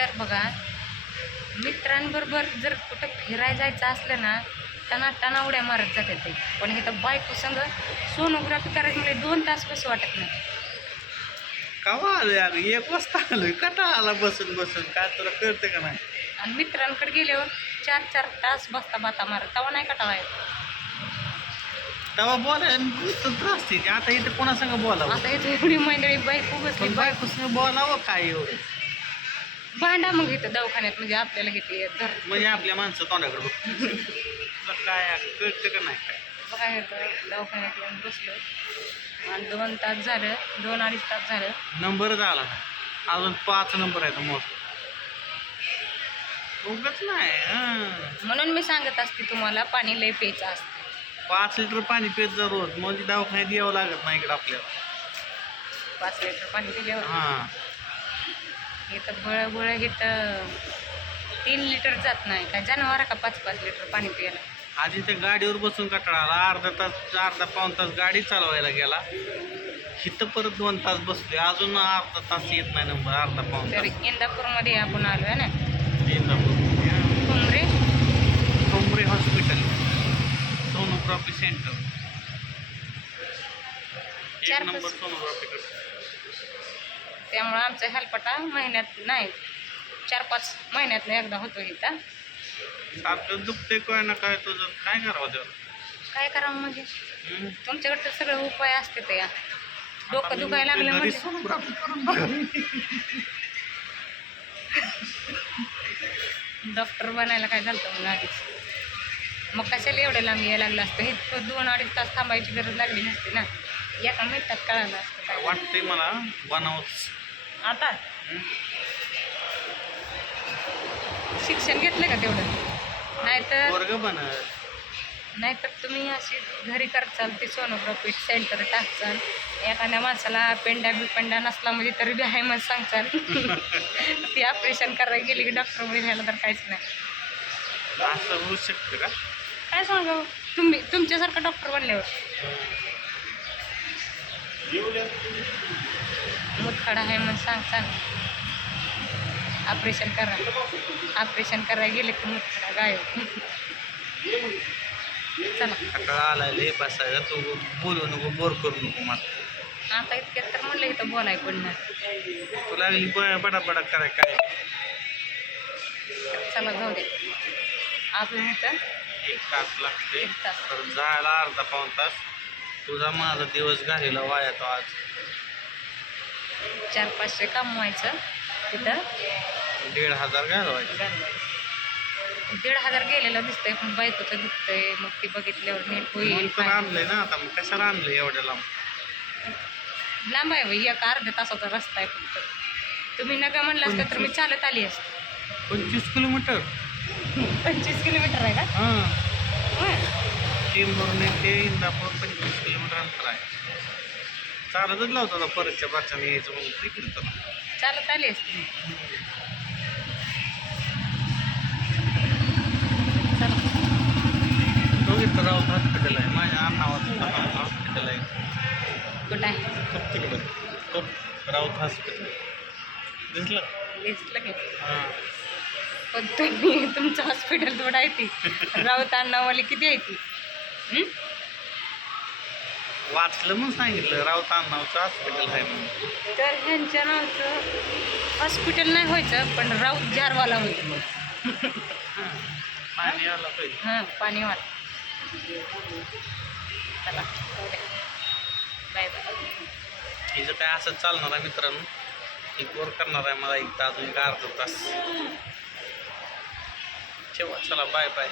तर बघा, मित्रांबरोबर जर कुठं फिरायला जायचं असलं ना, टना उड्या मारत जाते ते. पण हे तर बायको संग सोनोग्राफी करायची म्हणजे 2 तास कसं वाटत नाही. कवा आलोय आम्ही 1 वाजता आलोय. कंटाळा आला बसून बसून. काय तुला कळतं का नाही? आणि मित्रांकडे गेल्यावर 4 तास बसता बाता मारत, तेव्हा नाही कटाळा येत. तेव्हा बोलायला असते की आता इथं कोणासंग बोलावं? आता इथे एवढी मंडळी बायको बसली, पण बायकोसंग बोलावं काय एवढं? भांडा मग इथं दवाखान्यात, म्हणजे आपल्याला घेते धर. म्हणजे आपल्या माणसं तोंडाकडे बघतात. तुला काय कळतं का नाही काय? बघा इथं दवाखान्यात येऊन बसलो आणि 2 तास झालं, 2-2.5 तास झालं. नंबरच आला नाही. अजून 5 नंबर आहेत मोठ. उगच नाही. म्हणून मी सांगत असते तुम्हाला, पाणी लय प्यायचं असतं. 5 लिटर पाणी पित जा रोज. म्हणजे दवाखान्यात यावं लागत नाही इकडं आपल्याला. 5 लिटर पाणी पिल्यावर हां. इथं गोळ्या इथं 3 लिटर जात नाही. काय जनावर का 5-5 लिटर पाणी प्यायला? आधी त्या गाडीवर बसून कंटाळा आला. अर्धा पाऊण तास गाडी चालवायला गेला. इथं परत 2 तास बसले. अजून अर्धा तास येत नाही नंबर. अर्धा पाऊण तर तास. इंदापूरमध्ये आपण आलो आहे ना, Indapur. Thombare. Thombare hospital, sonography centre. 1 number sonography करतो. त्यामुळं आमचा हेलपटा महिन्यात नाही, 4-5 महिन्यातनं एकदा होतो इथं. सारखं दुखते काय ना काय तुझं. काय करावं त्याला? काय करावं म्हणजे? तुमच्याकडे तर सगळे उपाय असते ते. डोकं दुखायला लागलं म्हणजे सोनोग्राफी करून बघा. डॉक्टर बनायला काय झालं मग आधीच. मग कशाला एवढं लांब यायला लागलं असतं? हे 2-2.5 तास थांबायची गरज लागली नसते ना. एका मिनिटात कळालं असतं काय. वाटतंय मला बनावंच. आता शिक्षण घेतलं का तेवढं? नाहीतर तुम्ही अशी घरी करचाल, ते सोनोग्राफी सेंटर टाकचाल. एखाद्या माणसाला पेंडा नसला म्हणजे तरी बी आहे मग सांगचाल. ती ऑपरेशन करायला गेली की डॉक्टर मध्ये घ्यायला तर काहीच नाही. असं होऊ शकतं का? काय सांगावं तुम्ही तुमच्यासारखं डॉक्टर बनल्यावर? मुतखडा आहे म्हणून सांगचाल, ऑपरेशन करायला गेले की मुतखडा गायब. चला कंटाळा आलाय लय बसायला. तू बोलू नको, बोर करू नको मला. आता इतक्यात तर म्हणलं इथं बोलाय पण नाही. तू लागली बडा कराय काय? चला जाऊ दे. आपण इथं 1 तास लागते. 1 तास. तर जायला अर्धा पाऊण तास. तुझा माझा दिवस घालीला वाया तो आज. 400-500 कमवायचं तिथं. 1,500 घालवायचे. 1,500 गेलेलं दिसतंय, पण बायकोचं दिसतंय. मग ती बघितल्यावर नीट होईल. म्हणून तर आणलंय ना आता. मग कशाला आणलंय एवढ्या लांब? लांब आहे बाई, 1-अर्ध्या तासाचा रस्ता आहे फक्त. तुम्ही नका म्हणलं असतं तर मी चालत आली असते. 25 किलोमीटर. 25 किलोमीटर आहे का? हां. होय. टेंभुर्णी ते इंदापूर 25 किलोमीटर अंतर आहे. चालतच लावतो आता परतच्या बाच्याने यायचं मग तिकडे तर. चालत आली असते. चला तो इथं राऊत हॉस्पिटल आहे. माझ्या अण्णावाचं हॉस्पिटल आहे. कुठं आहे? खूप तिकडं. खूप राऊत हॉस्पिटल दिसलं? दिसलं की. हां. पण तुम्ही तुमचं हॉस्पिटल थोडं आहे ती. राऊत अण्णावाली किती आहे ती? वाचलं म्हणून सांगितलं राऊत अण्णावचं हॉस्पिटल आहे म्हणून. तर ह्यांच्या नावचं हॉस्पिटल नाही व्हायचं, पण राऊत जारवाला होईल मग. पाणी आलं पाहिजे. हां, पाणीवाला. चला बाय बाय. हिचं काय असं चालणार आहे मित्रांनो. ही बोर करणार आहे मला एक तास, अजून 1 अर्धा तास. ठेवा, चला बाय बाय.